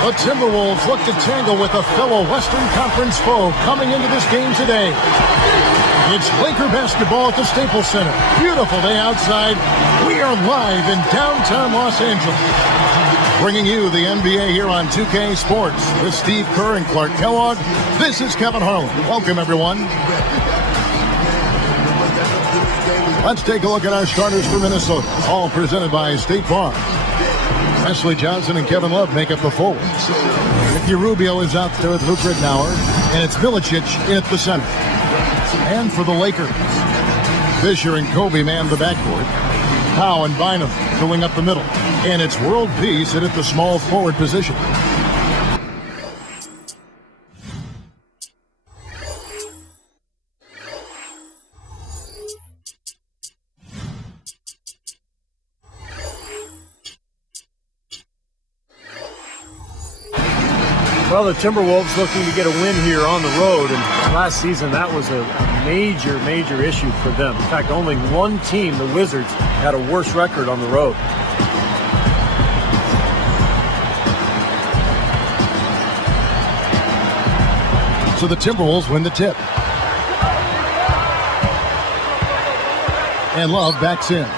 The Timberwolves look to tangle with a fellow Western Conference foe coming into this game today. It's Laker basketball at the Staples Center. Beautiful day outside. We are live in downtown Los Angeles. Bringing you the NBA here on 2K Sports with Steve Kerr and Clark Kellogg. This is Kevin Harlan. Welcome, everyone. Let's take a look at our starters for Minnesota. All presented by State Farm. Wesley Johnson and Kevin Love make up the forwards. Ricky Rubio is out there with Luke Rittenauer, and it's Milicic in at the center. And for the Lakers, Fisher and Kobe man the backcourt. Howe and Bynum filling up the middle. And it's World Peace at the small forward position. Well, the Timberwolves looking to get a win here on the road, and last season that was a major issue for them. In fact, only one team, the Wizards, had a worse record on the road. So the Timberwolves win the tip. And Love backs in.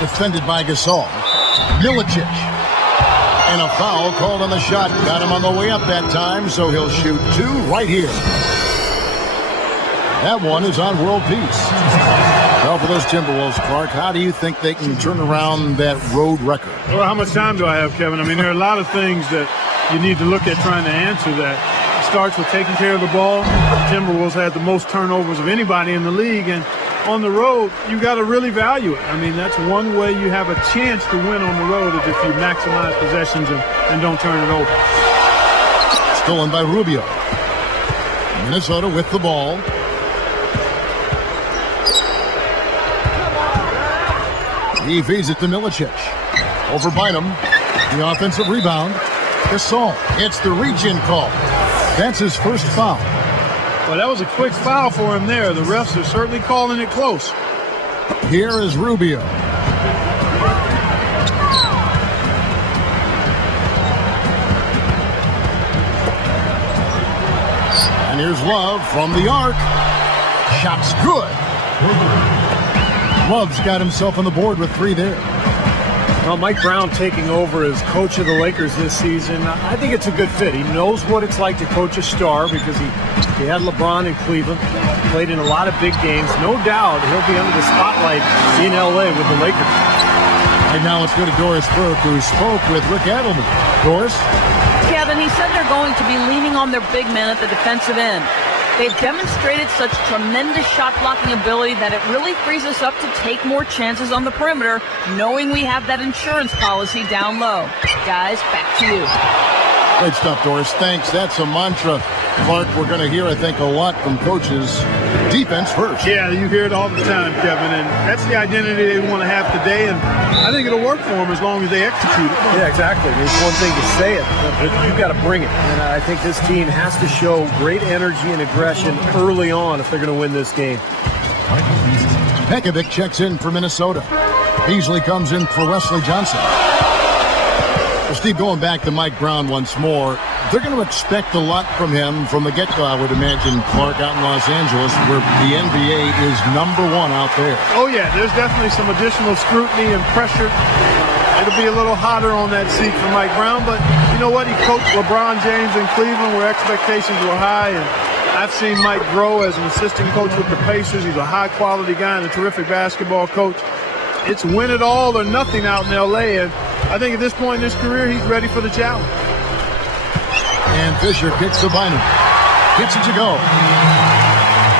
Defended by Gasol. Milicic. And a foul called on the shot. Got him on the way up that time, so he'll shoot two right here. That one is on World Peace. Well, for those Timberwolves, Clark, how do you think they can turn around that road record? Well, how much time do I have, Kevin? I mean, there are a lot of things that you need to look at trying to answer that. It starts with taking care of the ball. The Timberwolves had the most turnovers of anybody in the league, and on the road, you got to really value it. I mean, that's one way you have a chance to win on the road is if you maximize possessions and don't turn it over. Stolen by Rubio. Minnesota with the ball. He feeds it to Milicic. Over Bynum. The offensive rebound. Gasol. It's the reach-in call. That's his first foul. Well, that was a quick foul for him there. The refs are certainly calling it close. Here is Rubio. And here's Love from the arc. Shot's good. Love's got himself on the board with three there. Well, Mike Brown taking over as coach of the Lakers this season, I think it's a good fit. He knows what it's like to coach a star because he had LeBron in Cleveland, played in a lot of big games. No doubt he'll be under the spotlight in L.A. with the Lakers. And now let's go to Doris Burke, who spoke with Rick Adelman. Doris? Kevin, he said they're going to be leaning on their big men at the defensive end. They've demonstrated such tremendous shot-blocking ability that it really frees us up to take more chances on the perimeter, knowing we have that insurance policy down low. Guys, back to you. Great stuff, Doris. Thanks. That's a mantra, Clark, we're going to hear, I think, a lot from coaches. Defense first. Yeah, you hear it all the time, Kevin, and that's the identity they want to have today, and I think it'll work for them as long as they execute it. Yeah, exactly. It's one thing to say it, but you've got to bring it. And I think this team has to show great energy and aggression early on if they're going to win this game. Pekovic checks in for Minnesota. Beasley comes in for Wesley Johnson. Well, Steve, going back to Mike Brown once more, they're going to expect a lot from him from the get-go, I would imagine, Clark, out in Los Angeles, where the NBA is #1 out there. Oh, yeah, there's definitely some additional scrutiny and pressure. It'll be a little hotter on that seat for Mike Brown, but you know what? He coached LeBron James in Cleveland where expectations were high, and I've seen Mike grow as an assistant coach with the Pacers. He's a high-quality guy and a terrific basketball coach. It's win it all or nothing out in L.A., and I think at this point in his career, he's ready for the challenge. And Fisher kicks to Bynum. Gets it to go.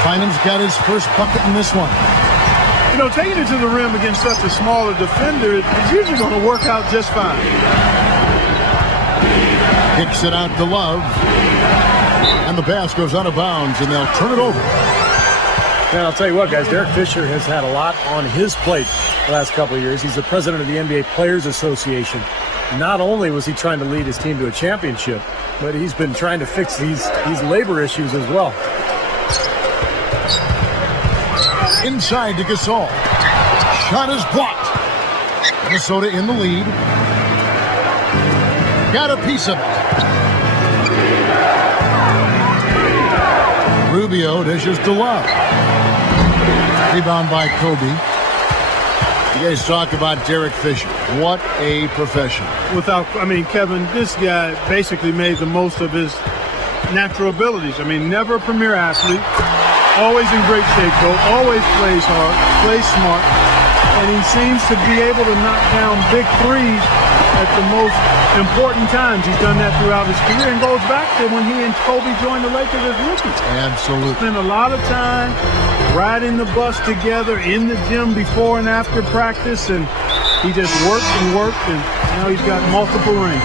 Bynum's got his first bucket in this one. You know, taking it to the rim against such a smaller defender is usually going to work out just fine. Kicks it out to Love. And the pass goes out of bounds, and they'll turn it over. And I'll tell you what, guys, Derek Fisher has had a lot on his plate the last couple of years. He's the president of the NBA Players Association. Not only was he trying to lead his team to a championship, but he's been trying to fix these labor issues as well. Inside to Gasol. Shot is blocked. Minnesota in the lead. Got a piece of it. Rubio dishes to Love. Rebound by Kobe. You guys talk about Derek Fisher. What a professional. Kevin, this guy basically made the most of his natural abilities. Never a premier athlete. Always in great shape, though. Always plays hard, plays smart. And he seems to be able to knock down big threes at the most important times. He's done that throughout his career and goes back to when he and Kobe joined the Lakers as rookies. Absolutely. Spent a lot of time riding the bus together in the gym before and after practice, and he just worked, and now he's got multiple rings.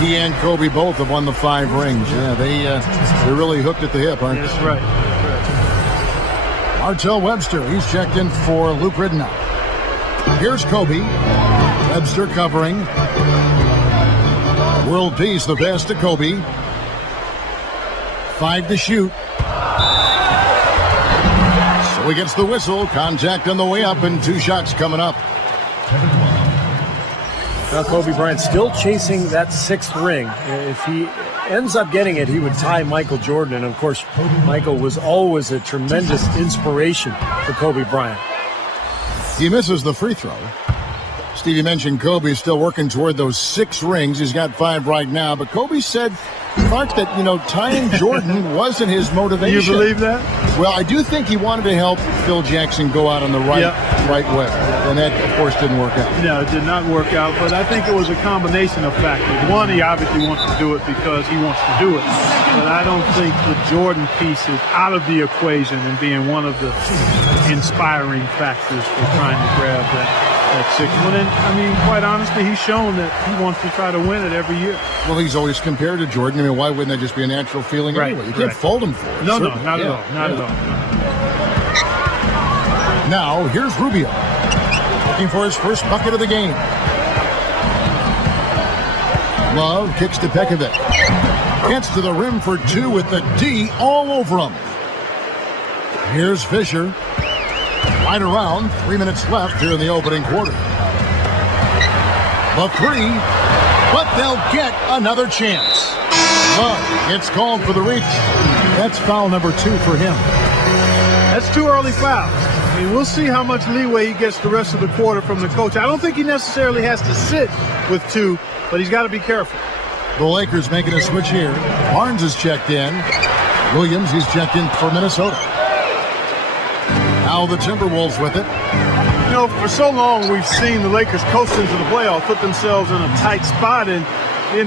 He and Kobe both have won the 5 rings. Yeah, they're really hooked at the hip, aren't they? That's right. Martell Webster, he's checked in for Luke Ridnour. Here's Kobe. Webster covering. World peace, the pass to Kobe. 5 to shoot. So he gets the whistle. Contact on the way up, and 2 shots coming up. Now Kobe Bryant still chasing that 6th ring. If he ends up getting it, he would tie Michael Jordan. And of course, Michael was always a tremendous inspiration for Kobe Bryant. He misses the free throw. Stevie mentioned Kobe still working toward those 6 rings. He's got 5 right now. But Kobe said, Mark, that, tying Jordan wasn't his motivation. You believe that? Well, I do think he wanted to help Phil Jackson go out on the right way. And that, of course, didn't work out. No, it did not work out. But I think it was a combination of factors. One, he obviously wants to do it because he wants to do it. But I don't think the Jordan piece is out of the equation and being one of the inspiring factors for trying to grab that 6th one. And, quite honestly, he's shown that he wants to try to win it every year. Well, he's always compared to Jordan. Why wouldn't that just be a natural feeling anyway? You can't fault him for it. No, not at all. Not at all. Now, here's Rubio. Looking for his first bucket of the game. Love kicks to Pekovic. Gets to the rim for 2 with the D all over him. Here's Fisher. Right around, 3 minutes left here in the opening quarter. The 3, but they'll get another chance. Love gets called for the reach. That's foul number 2 for him. That's 2 early fouls. We'll see how much leeway he gets the rest of the quarter from the coach. I don't think he necessarily has to sit with 2, but he's got to be careful. The Lakers making a switch here. Barnes is checked in. Williams, he's checked in for Minnesota. Now the Timberwolves with it. For so long we've seen the Lakers coast into the playoffs, put themselves in a tight spot and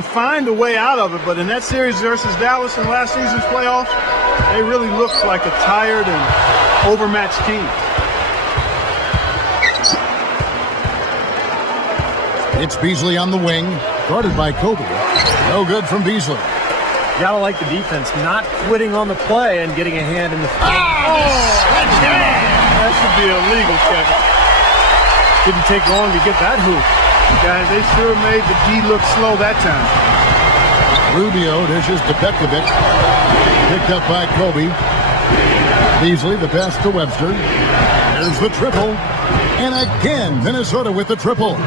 find a way out of it. But in that series versus Dallas in last season's playoffs, they really looked like a tired and overmatched team. It's Beasley on the wing, guarded by Kobe. No good from Beasley. You gotta like the defense, not quitting on the play and getting a hand in the That should be illegal, Kevin. Didn't take long to get that hoop. Guys, they sure made the D look slow that time. Rubio dishes to Pekovic. Picked up by Kobe. Beasley, the pass to Webster. There's the triple. And again, Minnesota with the triple.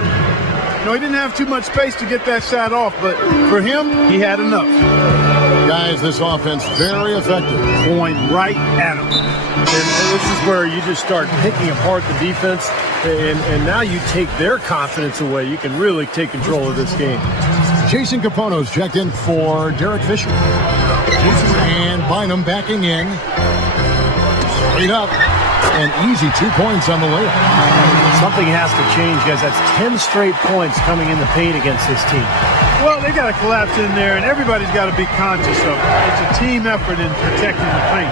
He didn't have too much space to get that shot off, but for him, he had enough. Guys, this offense very effective. Going right at him. And this is where you just start picking apart the defense, and now you take their confidence away. You can really take control of this game. Jason Kapono's checked in for Derek Fisher. And Bynum backing in. Straight up. And easy 2 points on the layup. Something has to change, guys. That's 10 straight points coming in the paint against this team. Well, they got to collapse in there, and everybody's got to be conscious of it. It's a team effort in protecting the paint.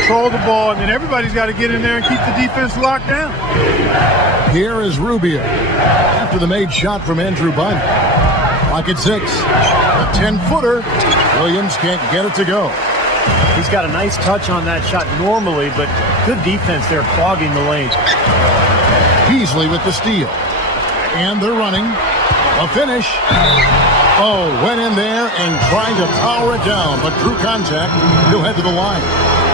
Control the ball, and then everybody's got to get in there and keep the defense locked down. Here is Rubio. After the made shot from Andrew Bynum. Clock at 6. A 10-footer. Williams can't get it to go. He's got a nice touch on that shot normally, but good defense there clogging the lane. Beasley with the steal. And they're running. A finish. Oh, went in there and tried to power it down, but drew contact. He'll head to the line.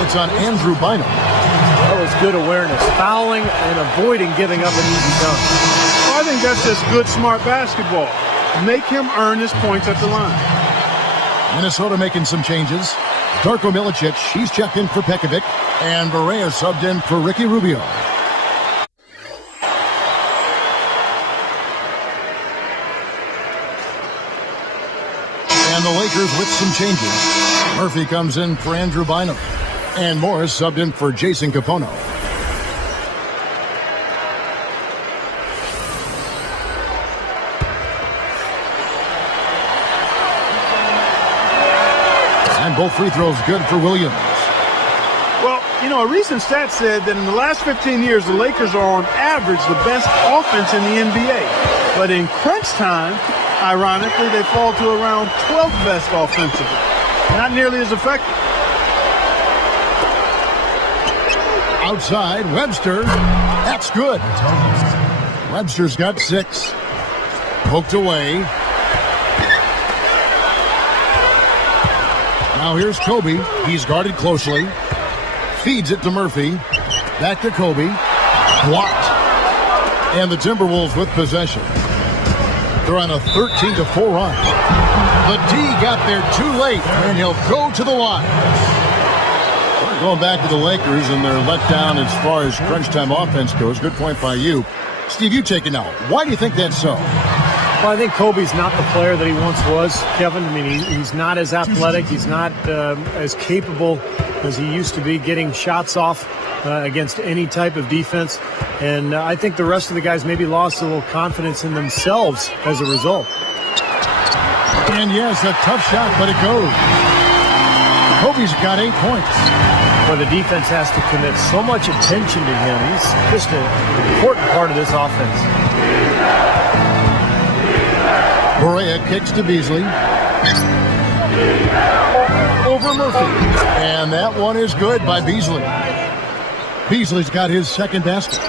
It's on Andrew Bynum. That was good awareness, fouling and avoiding giving up an easy dunk. Well, I think that's just good, smart basketball. Make him earn his points at the line. Minnesota making some changes. Darko Milicic, he's checked in for Pekovic, and Barea subbed in for Ricky Rubio. And the Lakers with some changes. Murphy comes in for Andrew Bynum, and Morris subbed in for Jason Capono. And both free throws good for Williams. Well, you know, a recent stat said that in the last 15 years, the Lakers are on average the best offense in the NBA. But in crunch time, ironically, they fall to around 12th best offensively. Not nearly as effective. Outside, Webster. That's good. Webster's got 6. Poked away. Now here's Kobe. He's guarded closely. Feeds it to Murphy. Back to Kobe. Blocked. And the Timberwolves with possession. They're on a 13-4 run. The D got there too late, and he'll go to the line. We're going back to the Lakers, and they're let down as far as crunch time offense goes. Good point by you. Steve, you take it now. Why do you think that's so? Well, I think Kobe's not the player that he once was, Kevin. I mean, he's not as athletic. He's not as capable as he used to be getting shots off against any type of defense. And I think the rest of the guys maybe lost a little confidence in themselves as a result. And yes, a tough shot, but it goes. Kobe's got 8 points. Well, the defense has to commit so much attention to him. He's just an important part of this offense. Barea kicks to Beasley. Over Murphy. And that one is good by Beasley. Beasley's got his second basket.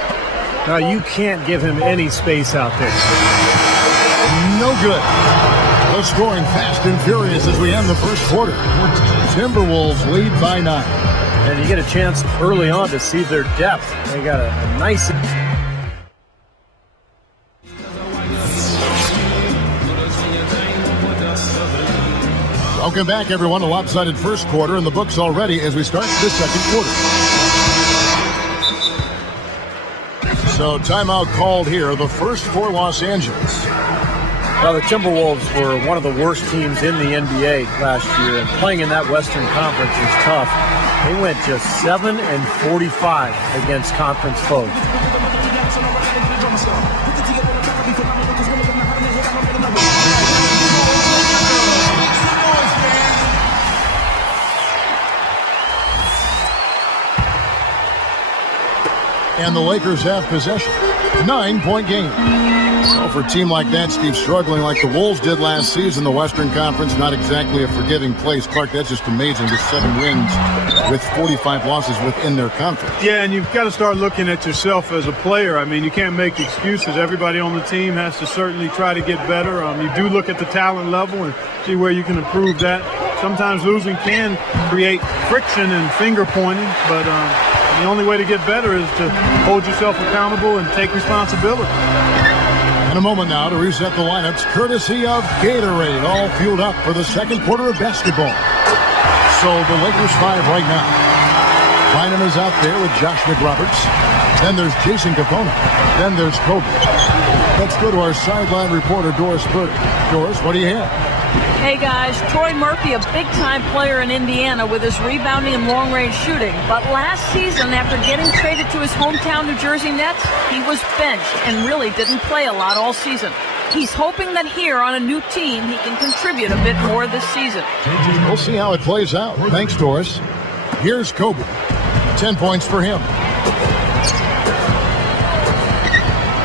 Now, you can't give him any space out there. No good. The scoring fast and furious as we end the first quarter. Timberwolves lead by 9. And you get a chance early on to see their depth. They got a nice... Welcome back, everyone. A lopsided first quarter in the books already as we start the second quarter. So timeout called here, the first for Los Angeles. Well, the Timberwolves were one of the worst teams in the NBA last year, and playing in that Western Conference is tough. They went just 7-45 against conference foes. And the Lakers have possession. 9-point game. Well, for a team like that, Steve, struggling like the Wolves did last season, the Western Conference, not exactly a forgiving place. Clark, that's just amazing. Just 7 wins with 45 losses within their conference. Yeah, and you've got to start looking at yourself as a player. I mean, you can't make excuses. Everybody on the team has to certainly try to get better. You do look at the talent level and see where you can improve that. Sometimes losing can create friction and finger pointing, but the only way to get better is to hold yourself accountable and take responsibility. In a moment now to reset the lineups, courtesy of Gatorade, all fueled up for the second quarter of basketball. So the Lakers 5 right now. Bynum is out there with Josh McRoberts. Then there's Jason Capono. Then there's Kobe. Let's go to our sideline reporter, Doris Burke. Doris, what do you have? Hey guys, Troy Murphy, a big-time player in Indiana with his rebounding and long-range shooting. But last season, after getting traded to his hometown New Jersey Nets, he was benched and really didn't play a lot all season. He's hoping that here on a new team, he can contribute a bit more this season. We'll see how it plays out. Thanks, Doris. Here's Kobe. 10 points for him.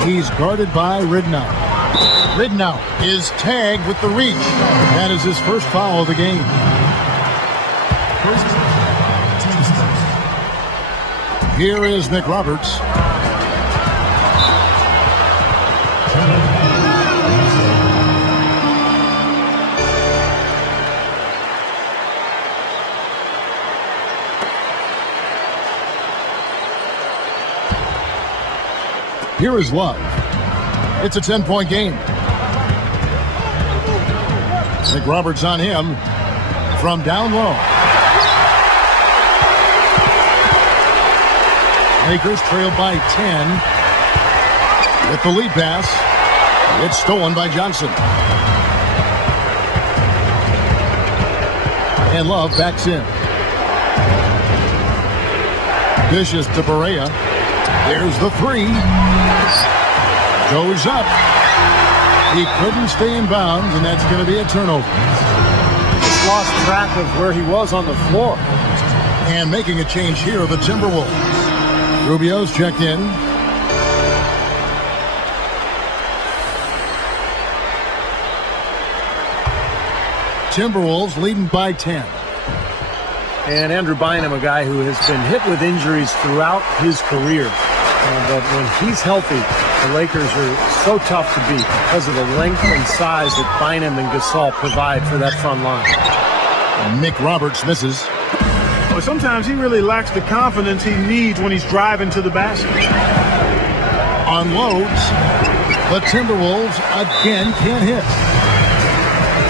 He's guarded by Ridnow. Ridnow is tagged with the reach. That is his first foul of the game. Here is McRoberts. Here is Love. It's a 10-point game. McRoberts on him from down low. Lakers trail by 10 with the lead pass. It's stolen by Johnson. And Love backs in. Dishes to Barea. There's the three. Goes up. He couldn't stay in bounds, and that's going to be a turnover. Just lost track of where he was on the floor. And making a change here are the Timberwolves. Rubio's checked in. Timberwolves leading by 10. And Andrew Bynum, a guy who has been hit with injuries throughout his career. But when he's healthy, the Lakers are so tough to beat because of the length and size that Bynum and Gasol provide for that front line. And McRoberts misses. But sometimes he really lacks the confidence he needs when he's driving to the basket. Unloads. The Timberwolves again can't hit.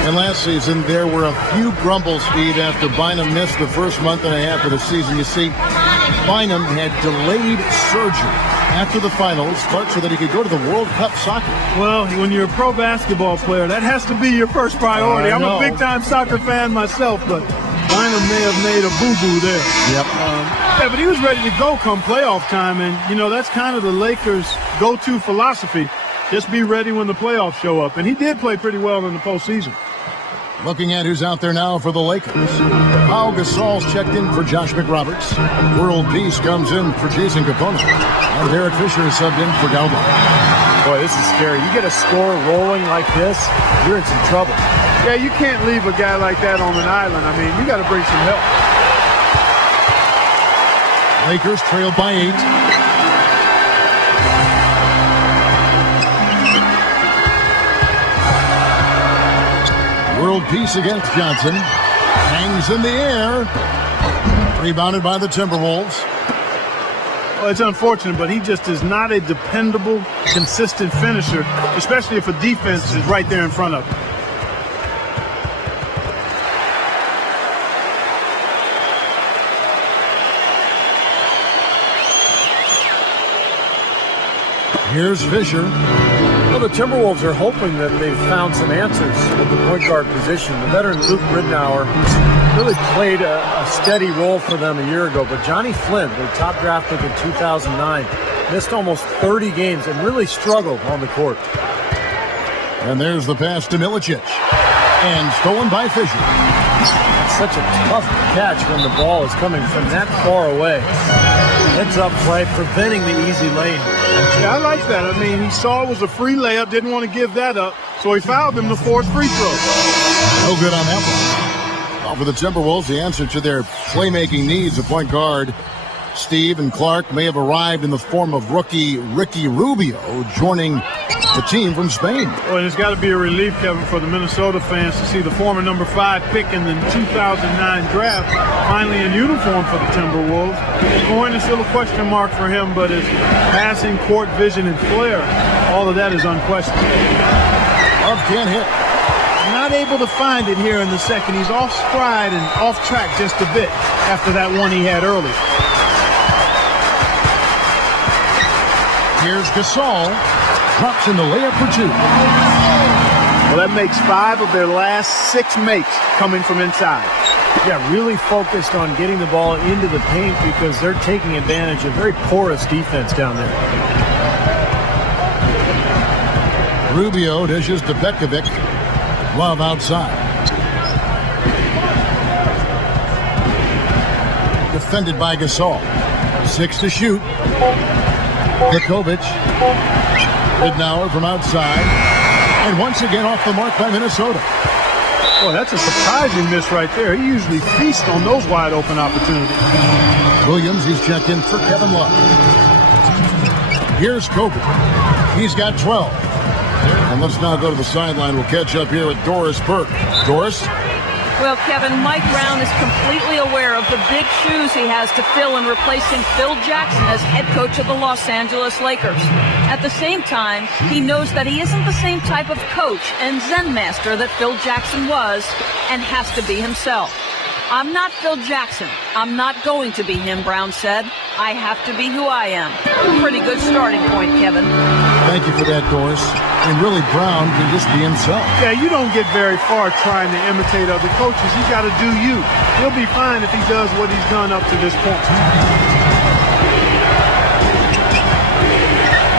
And last season, there were a few grumbles, Steve, after Bynum missed the first month and a half of the season. You see, Bynum had delayed surgery after the finals, Clark, so that he could go to the World Cup soccer. Well, when you're a pro basketball player, that has to be your first priority. I'm a big-time soccer fan myself, but Bynum may have made a boo-boo there. Yep. Yeah, but he was ready to go come playoff time, and, you know, that's kind of the Lakers' go-to philosophy. Just be ready when the playoffs show up. And he did play pretty well in the postseason. Looking at who's out there now for the Lakers. Pau Gasol's checked in for Josh McRoberts. World Peace comes in for Jason Capone. And Derek Fisher is subbed in for Gallo. Boy, this is scary. You get a score rolling like this, you're in some trouble. Yeah, you can't leave a guy like that on an island. I mean, you got to bring some help. Lakers trail by 8. World Peace against Johnson. Hangs in the air. Rebounded by the Timberwolves. Well, it's unfortunate, but he just is not a dependable, consistent finisher, especially if a defense is right there in front of him. Here's Fisher. Well, the Timberwolves are hoping that they've found some answers at the point guard position. The veteran Luke Ridnour really played a steady role for them a year ago, but Johnny Flynn, their top draft pick in 2009, missed almost 30 games and really struggled on the court. And there's the pass to Milicic. And stolen by Fisher. It's such a tough catch when the ball is coming from that far away. Heads-up play, preventing the easy lane. Yeah, I like that. I mean, he saw it was a free layup, didn't want to give that up, so he fouled him to force free throw. No good on that one. Well, for the Timberwolves, the answer to their playmaking needs, a point guard, Steve and Clark, may have arrived in the form of rookie Ricky Rubio, joining the team from Spain. Well, and it's got to be a relief, Kevin, for the Minnesota fans to see the former number 5 pick in the 2009 draft finally in uniform for the Timberwolves. Scoring is still a question mark for him, but his passing, court vision, and flair, all of that is unquestioned. Love can't hit. Not able to find it here in the second. He's off stride and off track just a bit after that one he had early. Here's Gasol. Drops in the layup for 2. Well, that makes 5 of their last 6 makes coming from inside. Yeah, really focused on getting the ball into the paint because they're taking advantage of very porous defense down there. Rubio dishes to Bekovic. Love outside. Defended by Gasol. 6 to shoot. Bekovic. Ridnour from outside. And once again off the mark by Minnesota. Boy, that's a surprising miss right there. He usually feasts on those wide open opportunities. Williams, he's checked in for Kevin Love. Here's Kobe. He's got 12. And let's now go to the sideline. We'll catch up here with Doris Burke. Doris? Well, Kevin, Mike Brown is completely aware of the big shoes he has to fill in replacing Phil Jackson as head coach of the Los Angeles Lakers. At the same time, he knows that he isn't the same type of coach and Zen master that Phil Jackson was and has to be himself. I'm not Phil Jackson. I'm not going to be him, Brown said. I have to be who I am. Pretty good starting point, Kevin. Thank you for that, Doris. And really, Brown can just be himself. Yeah, you don't get very far trying to imitate other coaches. You got to do you. He'll be fine if he does what he's done up to this point.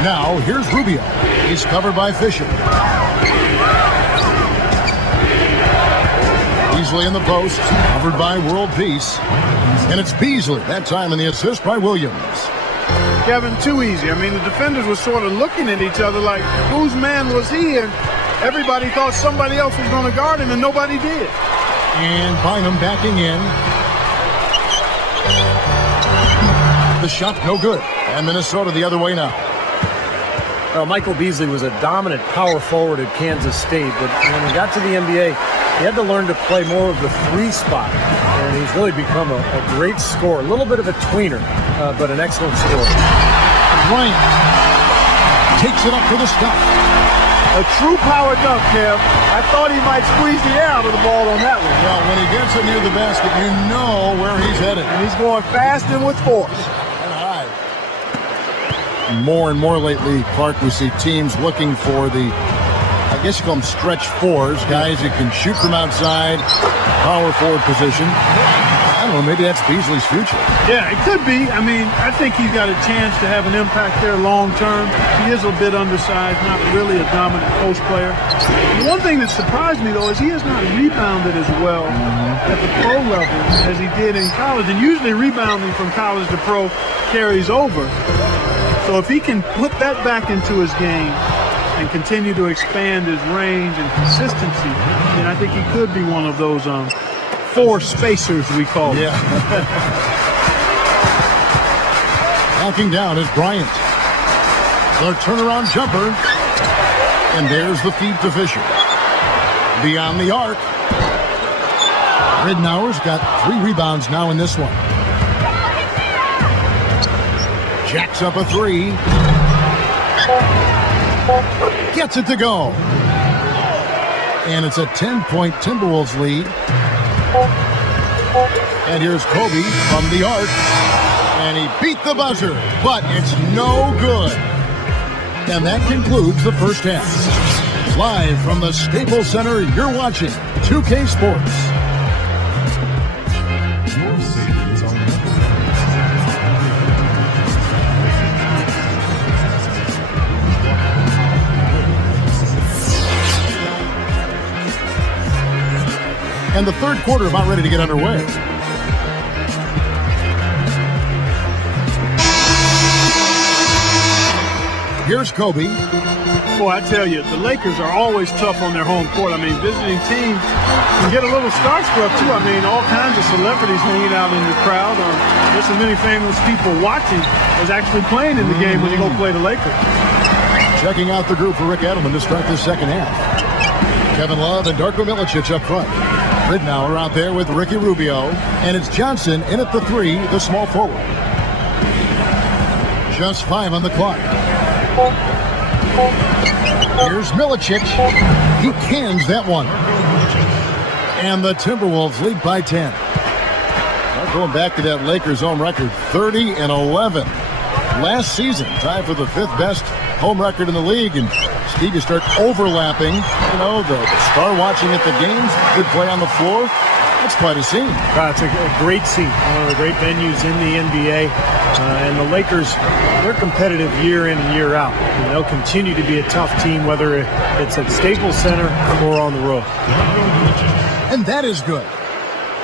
Now, here's Rubio. He's covered by Fisher. Beasley in the post, covered by World Peace. And it's Beasley, that time in the assist by Williams. Kevin, too easy. I mean, the defenders were sort of looking at each other like, whose man was he? And everybody thought somebody else was going to guard him, and nobody did. And Bynum backing in. The shot no good. And Minnesota the other way now. Michael Beasley was a dominant power forward at Kansas State, but when he got to the NBA, he had to learn to play more of the three spot, and he's really become a great scorer. A little bit of a tweener, but an excellent scorer. Bryant takes it up for the stop. A true power dunk, Kev. I thought he might squeeze the air out of the ball on that one. Well, when he gets it near the basket, you know where he's headed. And he's going fast and with force. More and more lately, Clark, we see teams looking for the, I guess you call them stretch fours, guys who can shoot from outside, power forward position. I don't know, maybe that's Beasley's future. Yeah, it could be. I mean, I think he's got a chance to have an impact there long term. He is a bit undersized, not really a dominant post player. The one thing that surprised me, though, is he has not rebounded as well at the pro level as he did in college. And usually rebounding from college to pro carries over. So if he can put that back into his game and continue to expand his range and consistency, then I think he could be one of those four spacers we call them. Yeah. Knocking down is Bryant. The turnaround jumper. And there's the feed to Fisher. Beyond the arc. Ridnour's got 3 rebounds now in this one. Jacks up a 3. Gets it to go. And it's a 10-point Timberwolves lead. And here's Kobe from the arc. And he beat the buzzer, but it's no good. And that concludes the first half. Live from the Staples Center, you're watching 2K Sports. And the third quarter about ready to get underway. Here's Kobe. Boy, I tell you, the Lakers are always tough on their home court. I mean, visiting teams can get a little starstruck, too. I mean, all kinds of celebrities hanging out in the crowd. Just as many famous people watching as actually playing in the game when you go play the Lakers. Checking out the group for Rick Edelman to start this second half. Kevin Love and Darko Milicic up front. Ridnour out there with Ricky Rubio. And it's Johnson in at the 3, the small forward. Just 5 on the clock. Here's Milicic. He cans that one. And the Timberwolves lead by 10. Now going back to that Lakers home record, 30-11. Last season, tied for the 5th best home record in the league. And Steve, you start overlapping, you know, the star watching at the games, good play on the floor. That's quite a scene. It's a great scene. One of the great venues in the NBA. And the Lakers, they're competitive year in and year out. And they'll continue to be a tough team, whether it's at Staples Center or on the road. And that is good.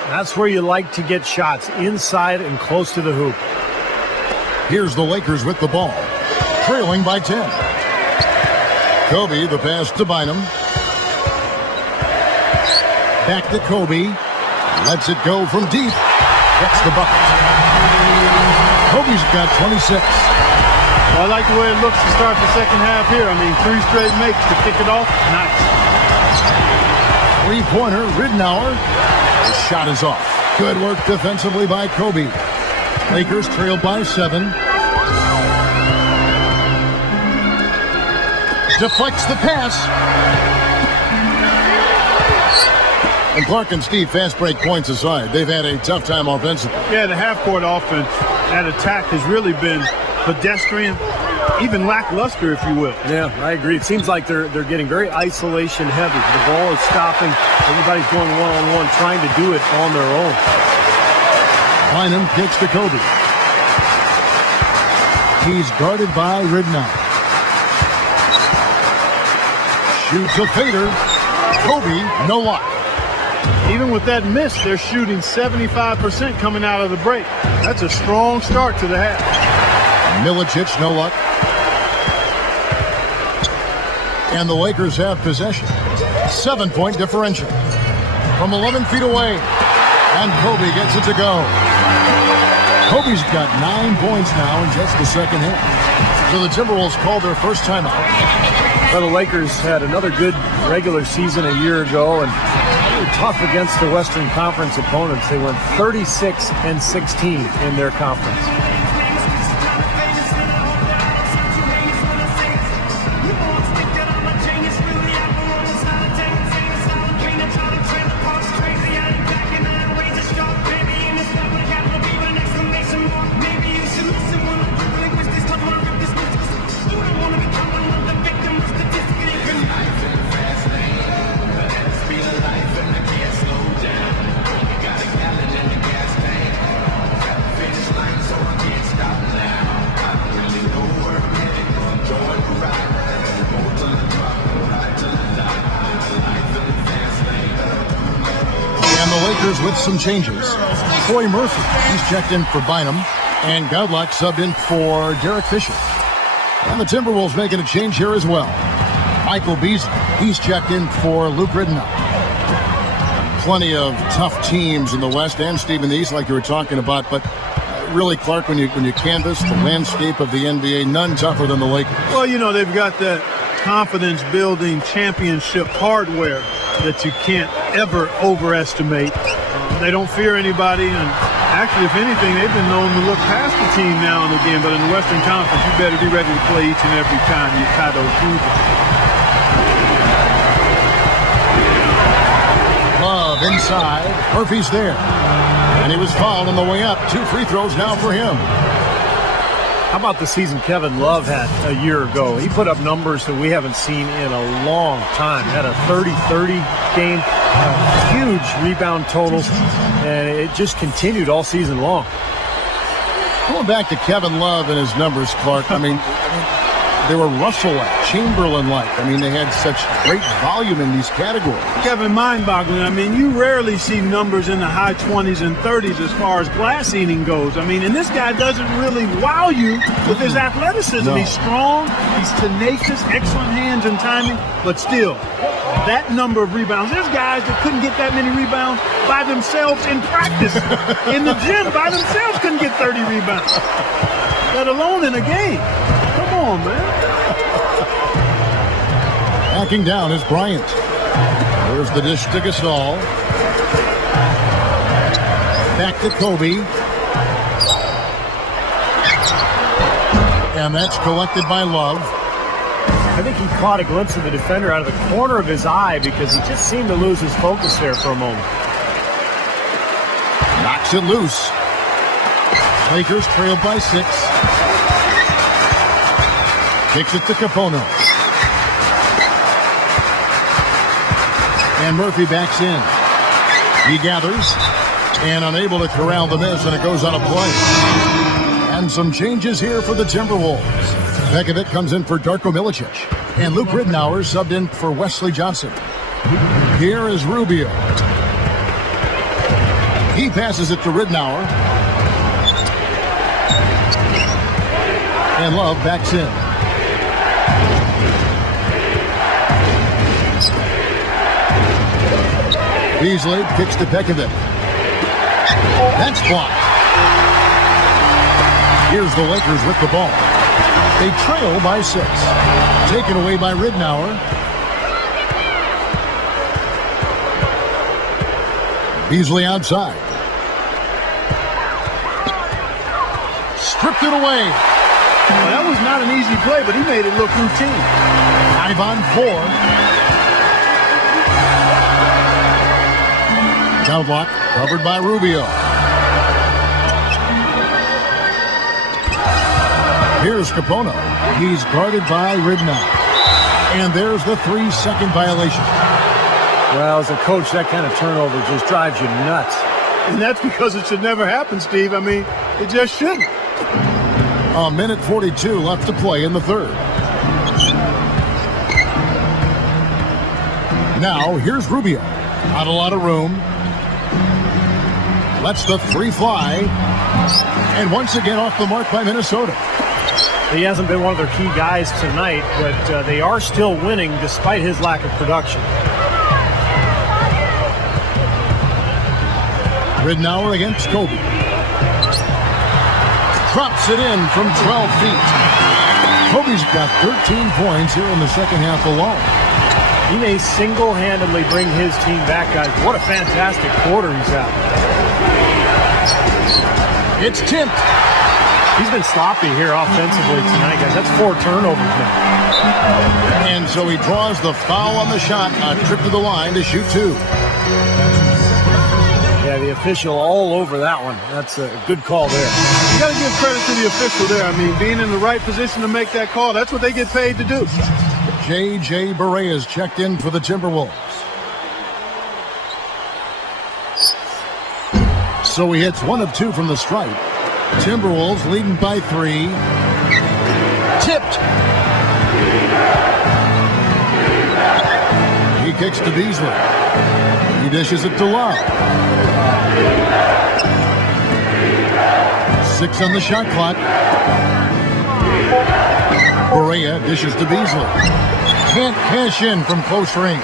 That's where you like to get shots, inside and close to the hoop. Here's the Lakers with the ball, trailing by 10. Kobe, the pass to Bynum. Back to Kobe. Lets it go from deep. Gets the bucket. Kobe's got 26. Well, I like the way it looks to start the second half here. I mean, 3 straight makes to kick it off. Nice. 3-pointer, Ridnour. The shot is off. Good work defensively by Kobe. Lakers trail by 7. Deflects the pass. And Clark and Steve, fast break points aside, they've had a tough time offensively. Yeah, the half-court offense, that attack has really been pedestrian, even lackluster, if you will. Yeah, I agree. It seems like they're getting very isolation heavy. The ball is stopping. Everybody's going one-on-one, trying to do it on their own. Bynum kicks to Kobe. He's guarded by Ridnow. Shoots a fader. Kobe, no luck. Even with that miss, they're shooting 75% coming out of the break. That's a strong start to the half. Milicic, no luck. And the Lakers have possession. 7-point differential. From 11 feet away. And Kobe gets it to go. Kobe's got 9 points now in just the second half. So the Timberwolves called their first timeout. Well, the Lakers had another good regular season a year ago, and they were tough against the Western Conference opponents. They went 36-16 in their conference. With some changes. Troy Murphy, he's checked in for Bynum, and Godlock subbed in for Derek Fisher. And the Timberwolves making a change here as well. Michael Beasley, he's checked in for Luke Ridnow. Plenty of tough teams in the West and Steve in the East, like you were talking about, but really, Clark, when you canvass the landscape of the NBA, none tougher than the Lakers. Well, you know, they've got that confidence-building championship hardware that you can't ever overestimate. They don't fear anybody, and actually, if anything, they've been known to look past the team now and again. But in the Western Conference, you better be ready to play each and every time you tie those shoes. Love inside. Murphy's there. And he was fouled on the way up. 2 free throws now for him. How about the season Kevin Love had a year ago? He put up numbers that we haven't seen in a long time. Had a 30-30 game, huge rebound totals, and it just continued all season long. Going back to Kevin Love and his numbers, Clark, I mean they were Russell-like, Chamberlain-like. I mean, they had such great volume in these categories. Kevin, mind-boggling. I mean, you rarely see numbers in the high 20s and 30s as far as glass eating goes. I mean, and this guy doesn't really wow you with his athleticism. No. He's strong, he's tenacious, excellent hands and timing, but still, that number of rebounds. There's guys that couldn't get that many rebounds by themselves in practice. In the gym, by themselves couldn't get 30 rebounds, let alone in a game. Come on, man. Backing down is Bryant. There's the dish to Gasol. Back to Kobe. And that's collected by Love. I think he caught a glimpse of the defender out of the corner of his eye because he just seemed to lose his focus there for a moment. Knocks it loose. Lakers trailed by 6. Kicks it to Capono. And Murphy backs in. He gathers and unable to corral the miss, and it goes on a play. And some changes here for the Timberwolves. Pekovic comes in for Darko Milicic, and Luke Ridnour subbed in for Wesley Johnson. Here is Rubio. He passes it to Ridnour. And Love backs in. Beasley kicks to Pekovic. That's blocked. Here's the Lakers with the ball. They trail by 6. Taken away by Ridnour. Beasley outside. Stripped it away. Well, that was not an easy play, but he made it look routine. 5-on-4. Down block covered by Rubio. Here's Capono. He's guarded by Ridnow. And there's the 3-second violation. Well, as a coach, that kind of turnover just drives you nuts. And that's because it should never happen, Steve. I mean, it just shouldn't. A minute 42 left to play in the third. Now, here's Rubio. Not a lot of room. Lets the three fly. And once again off the mark by Minnesota. He hasn't been one of their key guys tonight, but they are still winning despite his lack of production. Ridnour against Kobe. Drops it in from 12 feet. Kobe's got 13 points here in the second half alone. He may single-handedly bring his team back, guys. What a fantastic quarter he's had. It's tipped. He's been sloppy here offensively tonight, guys. That's 4 turnovers now. And so he draws the foul on the shot. A trip to the line to shoot 2. Yeah, the official all over that one. That's a good call there. You got to give credit to the official there. I mean, being in the right position to make that call, that's what they get paid to do. J.J. Barea is checked in for the Timberwolves. So he hits 1 of 2 from the stripe. Timberwolves leading by 3. Tipped. He kicks to Beasley. He dishes it to Love. 6 on the shot clock. Barea dishes to Beasley. Can't cash in from close range.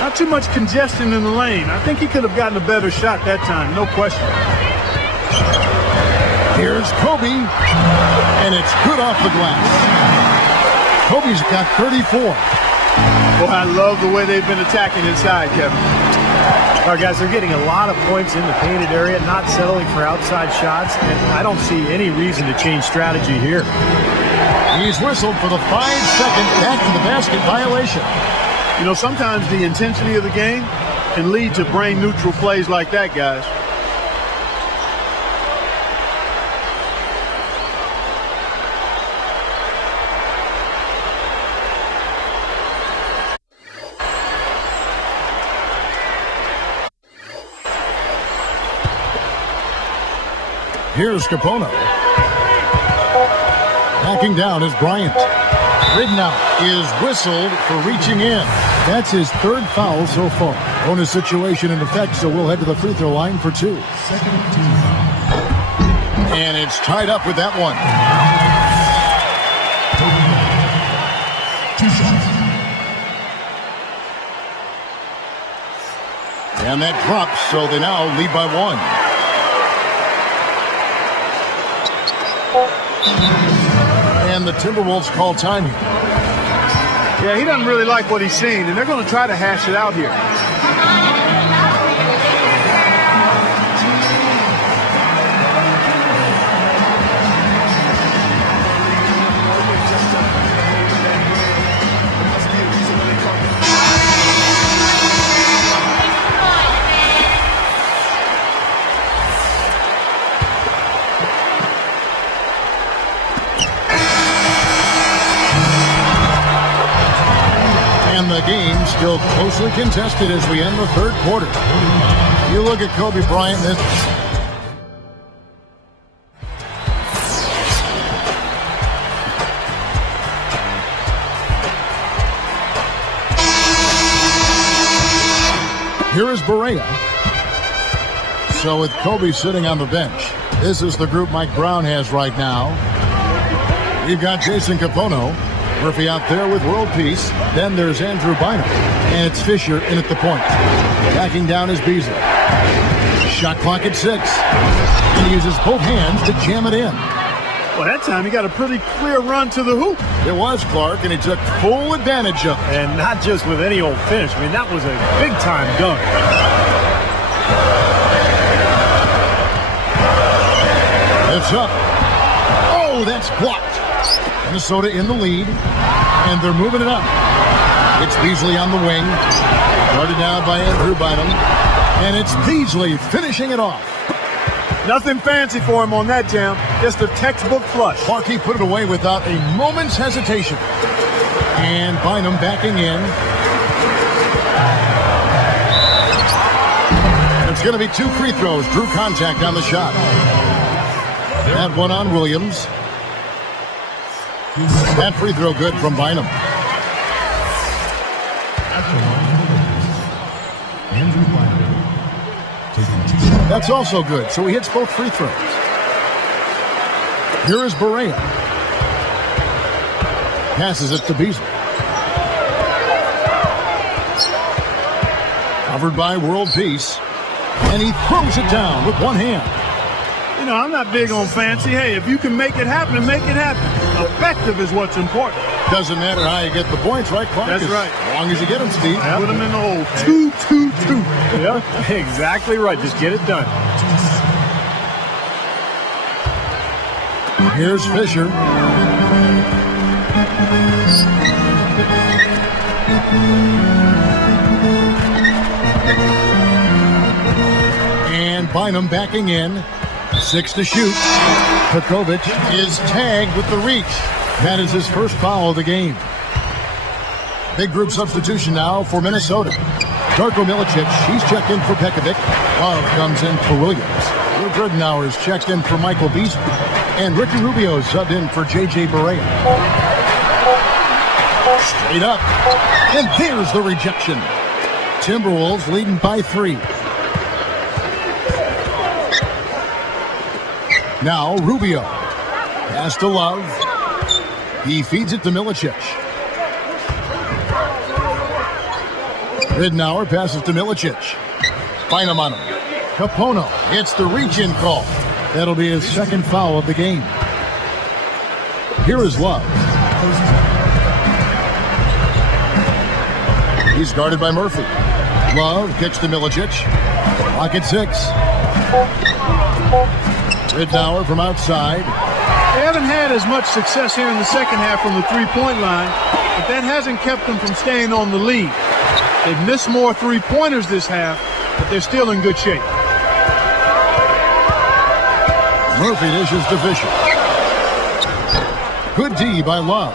Not too much congestion in the lane. I think he could have gotten a better shot that time, no question. Here's Kobe, and it's good off the glass. Kobe's got 34. Boy, I love the way they've been attacking inside, Kevin. All right, guys, they're getting a lot of points in the painted area, not settling for outside shots, and I don't see any reason to change strategy here. He's whistled for the 5-second back to the basket violation. You know, sometimes the intensity of the game can lead to brain-neutral plays like that, guys. Here's Capono. Backing down is Bryant. Ridnour is whistled for reaching in. That's his 3rd foul so far. Bonus situation in effect, so we'll head to the free throw line for 2. And it's tied up with that one. And that drops, so they now lead by 1. And the Timberwolves call time here. Yeah, he doesn't really like what he's seen, and they're going to try to hash it out here. The game still closely contested as we end the 3rd quarter. You look at Kobe Bryant. Here is Barea. So with Kobe sitting on the bench, this is the group Mike Brown has right now. We've got Jason Capono. Murphy out there with world peace. Then there's Andrew Bynum. And it's Fisher in at the point. Backing down is Beasley. Shot clock at 6. And he uses both hands to jam it in. Well, that time he got a pretty clear run to the hoop. It was Clark, and he took full advantage of it. And not just with any old finish. I mean, that was a big-time dunk. It's up. Oh, that's blocked. Minnesota in the lead. And they're moving it up. It's Beasley on the wing. Guarded down by Andrew Bynum. And it's Beasley finishing it off. Nothing fancy for him on that jam. Just a textbook flush. Clarkey put it away without a moment's hesitation. And Bynum backing in. It's going to be 2 free throws. Drew contact on the shot. That one on Williams. That free throw good from Bynum. That's also good, so he hits both free throws. Here is Barea. Passes it to Beasley. Covered by World Peace. And he throws it down with one hand. You know, I'm not big on fancy. Hey, if you can make it happen, make it happen. Effective is what's important. Doesn't matter how you get the points, right, Clark? That's right. As long as you get them, Steve. Yep. Put them in the hole. 2-2-2. Yeah, exactly right. Just get it done. Here's Fisher. And Bynum backing in. 6 to shoot. Pekovic is tagged with the reach. That is his first foul of the game. Big group substitution now for Minnesota. Darko Milicic, he's checked in for Pekovic. Love comes in for Williams. Luke Riddenauer's checked in for Michael Beasley. And Ricky Rubio subbed in for J.J. Barea. Straight up. And there's the rejection. Timberwolves leading by 3. Now Rubio. Pass to Love. He feeds it to Milicic. Riddenauer passes to Milicic. Bynum on him. Capono gets the reach-in call. That'll be his second foul of the game. Here is Love. He's guarded by Murphy. Love kicks to Milicic. Clock at 6. Riddenauer from outside. They haven't had as much success here in the second half from the three-point line, but that hasn't kept them from staying on the lead. They've missed more three-pointers this half, but they're still in good shape. Murphy dishes to Fisher. Good D by Love.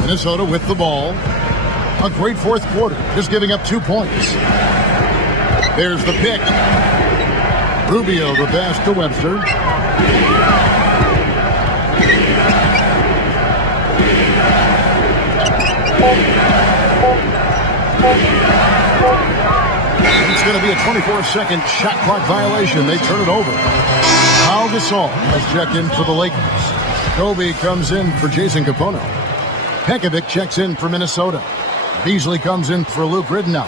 Minnesota with the ball. A great fourth quarter, just giving up 2 points. There's the pick. Rubio the pass to Webster. It's going to be a 24-second shot clock violation. They turn it over. Pau Gasol has checked in for the Lakers. Kobe comes in for Jason Capono. Pekovic checks in for Minnesota. Beasley comes in for Luke Riddenauer.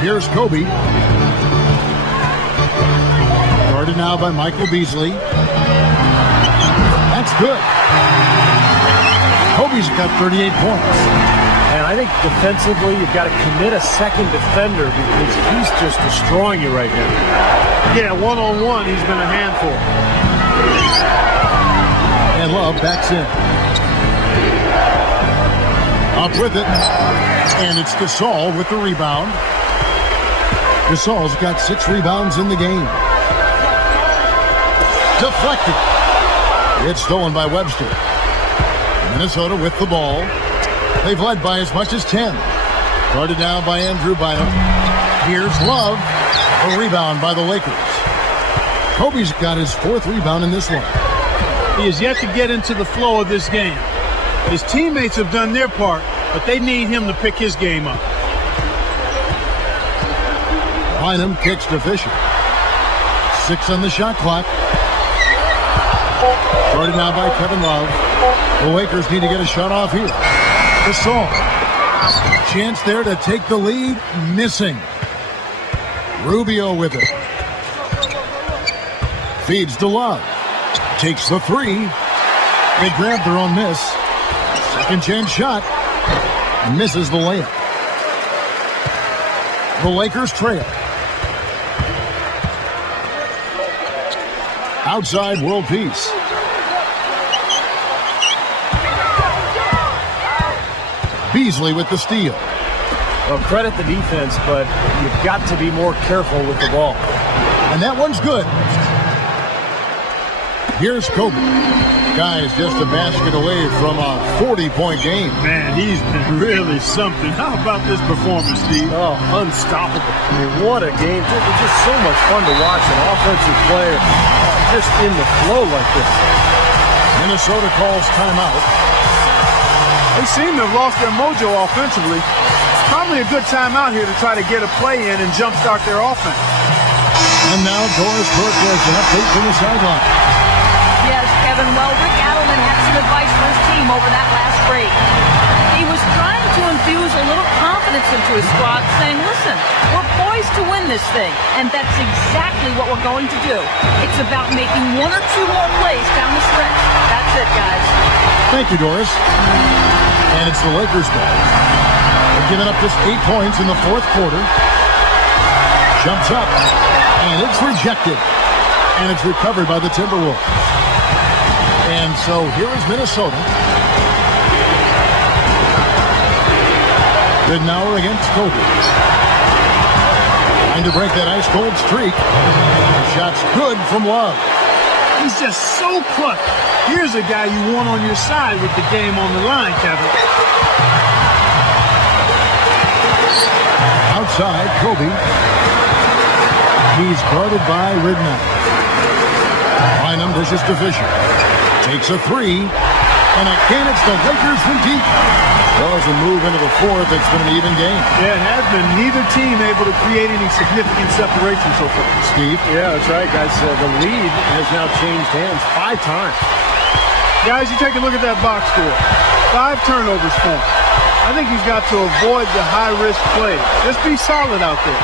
Here's Kobe. Guarded now by Michael Beasley. That's good. Kobe's got 38 points. And I think defensively, you've got to commit a second defender because he's just destroying you right now. Yeah, one-on-one, he's been a handful. And Love backs in. Up with it. And it's Gasol with the rebound. Gasol's got 6 rebounds in the game. Deflected. It's stolen by Webster. Minnesota with the ball. They've led by as much as 10. Guarded down by Andrew Bynum. Here's Love. A rebound by the Lakers. Kobe's got his 4th rebound in this one. He has yet to get into the flow of this game. His teammates have done their part, but they need him to pick his game up. Bynum kicks to Fisher. 6 on the shot clock. Guarded now by Kevin Love. The Lakers need to get a shot off here. Gasol. Chance there to take the lead. Missing. Rubio with it. Feeds to Love. Takes the 3. They grab their own miss. Second chance shot. Misses the layup. The Lakers trail. outside world peace. Beasley with the steal. Well, credit the defense, but you've got to be more careful with the ball. And that one's good. Here's Kobe. Guy's just a basket away from a 40-point game. Man, he's been really something. How about this performance, Steve? Oh, unstoppable. I mean, what a game. It's just so much fun to watch an offensive player just in the flow like this. Minnesota calls timeout. They seem to have lost their mojo offensively. It's probably a good timeout here to try to get a play in and jumpstart their offense. And now Doris Burke has an update from the sideline. Yes, Kevin. Well, Rick Adelman had some advice for his team over that last break. He was trying to infuse a little confidence into his squad, saying, listen, we're poised to win this thing, and that's exactly what we're going to do. It's about making one or two more plays down the stretch. That's it, guys. Thank you, Doris. And it's the Lakers' ball. They're giving up just 8 points in the fourth quarter. Jumps up, and it's rejected. And it's recovered by the Timberwolves. And so here is Minnesota. Ridnour against Kobe. Trying to break that ice-cold streak. Shot's good from Love. He's just so clutch. Here's a guy you want on your side with the game on the line, Kevin. Outside, Kobe. He's guarded by Ridnour. Bynum dishes to Fisher. Takes a three. And again, it's the Lakers from deep. Well, as we move into the fourth, it's been an even game. Yeah, it has been. Neither team able to create any significant separation so far. Steve? Yeah, that's right, guys. The lead has now changed hands 5 times. Guys, you take a look at that box score. 5 turnovers for him. I think he's got to avoid the high-risk play. Just be solid out there.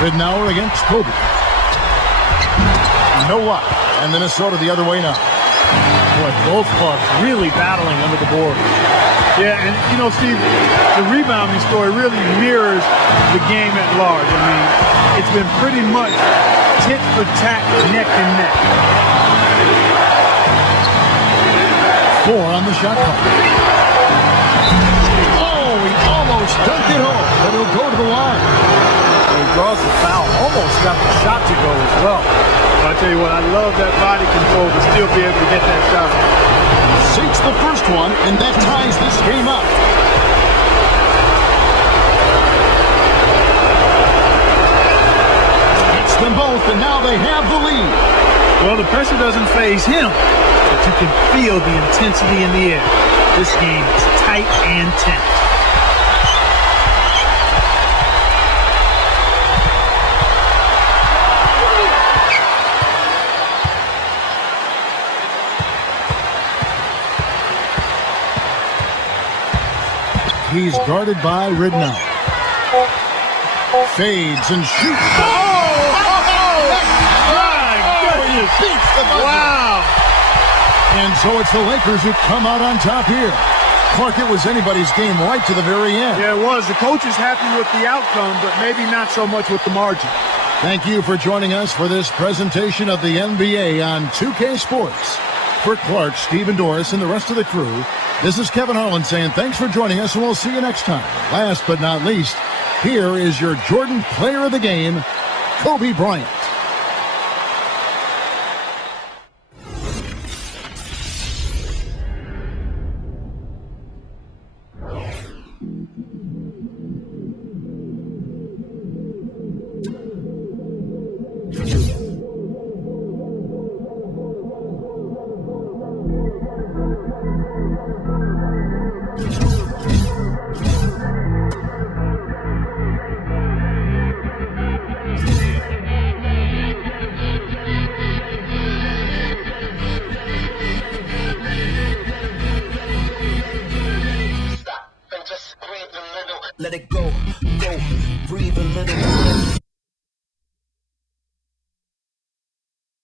Ridnour against Kobe. No luck. And Minnesota the other way now. Boy, both clubs really battling under the board. Yeah, and you know, Steve, the rebounding story really mirrors the game at large. I mean, it's been pretty much tit for tat, neck and neck. 4 on the shot clock. Oh, he almost dunked it home, but he'll go to the line. He draws the foul. Almost got the shot to go as well. I'll tell you what, I love that body control to still be able to get that shot. Sinks the first one, and that ties this game up. Hits them both, and now they have the lead. Well, the pressure doesn't faze him, but you can feel the intensity in the air. This game is tight and tense. He's guarded by Ridnour. Fades and shoots. Wow! And so it's the Lakers who come out on top here. Clark, it was anybody's game right to the very end. Yeah, it was. The coach is happy with the outcome, but maybe not so much with the margin. Thank you for joining us for this presentation of the NBA on 2K Sports. For Clark, Steve, and Doris, and the rest of the crew, this is Kevin Harlan saying thanks for joining us, and we'll see you next time. Last but not least, here is your Jordan Player of the Game, Kobe Bryant. Let it go, breathe a little.